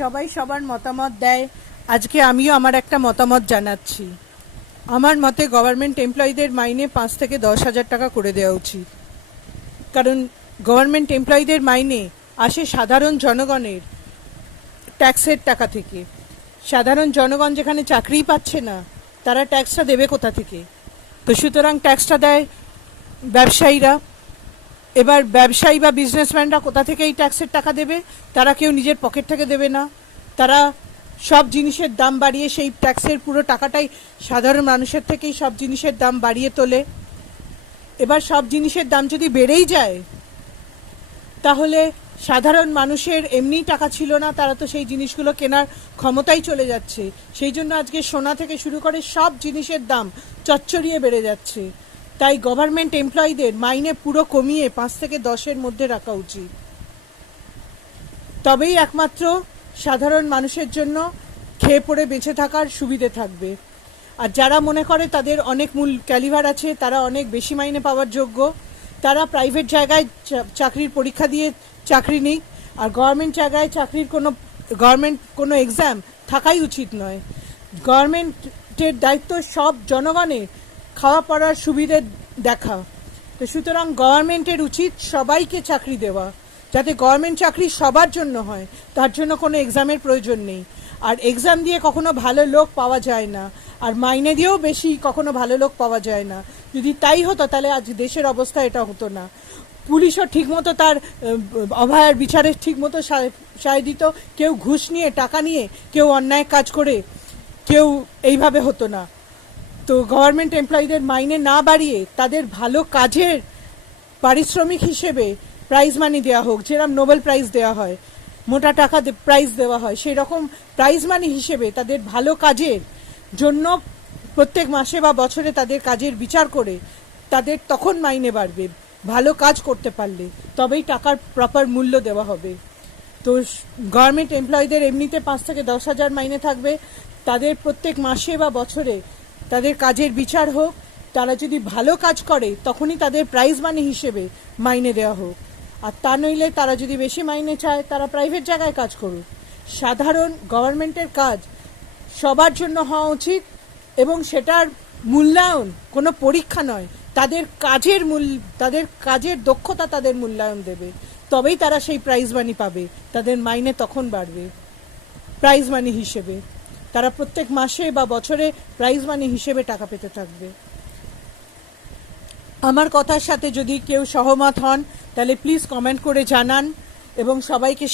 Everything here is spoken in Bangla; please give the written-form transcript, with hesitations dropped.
সবাই সবার মতামত দেয়। আজকে আমিও আমার একটা মতামত জানাচ্ছি। আমার মতে গভর্নমেন্ট এমপ্লয়ীদের মাইনে 5 থেকে 10,000 টাকা করে দেওয়া উচিত। কারণ গভর্নমেন্ট এমপ্লয়ীদের মাইনে আসে সাধারণ জনগণের ট্যাক্সের টাকা থেকে। সাধারণ জনগণ যেখানে চাকরিই পাচ্ছে না, তারা ট্যাক্সটা দেবে কোথা থেকে? তো সুতরাং ট্যাক্সটা দেয় ব্যবসায়ীরা। এবার ব্যবসায়ী বা বিজনেসম্যানরা কোথা থেকে এই ট্যাক্সের টাকা দেবে? তারা কেউ নিজের পকেট থেকে দেবে না। তারা সব জিনিসের দাম বাড়িয়ে সেই ট্যাক্সের পুরো টাকাটাই সাধারণ মানুষের থেকেই সব জিনিসের দাম বাড়িয়ে তোলে। এবার সব জিনিসের দাম যদি বেড়েই যায়, তাহলে সাধারণ মানুষের এমনিই টাকা ছিল না, তারা তো সেই জিনিসগুলো কেনার ক্ষমতাই চলে যাচ্ছে। সেই জন্য আজকে সোনা থেকে শুরু করে সব জিনিসের দাম চচ্চড়িয়ে বেড়ে যাচ্ছে। তাই গভর্নমেন্ট এমপ্লয়ীদের মাইনে পুরো কমিয়ে 5 থেকে 10-এর মধ্যে রাখা উচিত। তবেই একমাত্র সাধারণ মানুষের জন্য খেয়ে পড়ে বেঁচে থাকার সুবিধে থাকবে। আর যারা মনে করে তাদের অনেক মূল ক্যালিভার আছে, তারা অনেক বেশি মাইনে পাওয়ার যোগ্য, তারা প্রাইভেট জায়গায় চাকরির পরীক্ষা দিয়ে চাকরি নিক। আর গভর্নমেন্ট জায়গায় চাকরির কোনো এক্সাম থাকাই উচিত নয়। গভর্নমেন্টের দায়িত্ব সব জনগণের খাওয়া পড়ার সুবিধে দেখা। তো সুতরাং গভর্নমেন্টের উচিত সবাইকে চাকরি দেওয়া, যাতে গভর্নমেন্ট চাকরি সবার জন্য হয়। তার জন্য কোনো এক্সামের প্রয়োজন নেই। আর এক্সাম দিয়ে কখনো ভালো লোক পাওয়া যায় না, আর মাইনে দিয়েও বেশি কখনো ভালো লোক পাওয়া যায় না। যদি তাই হতো তাহলে আজ দেশের অবস্থা এটা হতো না। পুলিশও ঠিকমতো তার অভয়ার বিচারে ঠিকমতো সায় দিত। কেউ ঘুষ নিয়ে, টাকা নিয়ে, কেউ অন্যায় কাজ করে, কেউ এইভাবে হতো না। তো গভর্নমেন্ট এমপ্লয়ীদের মাইনে না বাড়িয়ে তাদের ভালো কাজের পারিশ্রমিক হিসেবে প্রাইজ মানি দেওয়া হোক। যেরকম নোবেল প্রাইজ দেওয়া হয়, মোটা টাকা প্রাইজ দেওয়া হয়, সেই রকম প্রাইজ মানি হিসেবে তাদের ভালো কাজের জন্য প্রত্যেক মাসে বা বছরে তাদের কাজের বিচার করে তাদের তখন মাইনে বাড়বে। ভালো কাজ করতে পারলে তবেই টাকার প্রপার মূল্য দেওয়া হবে। তো গভর্নমেন্ট এমপ্লয়ীদের এমনিতে 5 থেকে 10,000 মাইনে থাকবে। তাদের প্রত্যেক মাসে বা বছরে তাদের কাজের বিচার হোক। তারা যদি ভালো কাজ করে তখনই তাদের প্রাইজ মানি হিসেবে মাইনে দেওয়া হোক। আর তা নইলে তারা যদি বেশি মাইনে চায়, তারা প্রাইভেট জায়গায় কাজ করুক। সাধারণ গভর্নমেন্টের কাজ সবার জন্য হওয়া উচিত, এবং সেটার মূল্যায়ন কোনো পরীক্ষা নয়, তাদের কাজের দক্ষতা তাদের মূল্যায়ন দেবে। তবেই তারা সেই প্রাইজ মানি পাবে, তাদের মাইনে তখন বাড়বে প্রাইজ মানি হিসেবে। তারা প্রত্যেক মাসে বা বছরে প্রাইজ মানি হিসেবে টাকা পেতে থাকবে। আমার কথার সাথে যদি কেউ সহমত হন, তাহলে প্লিজ কমেন্ট করে জানান এবং সবাইকে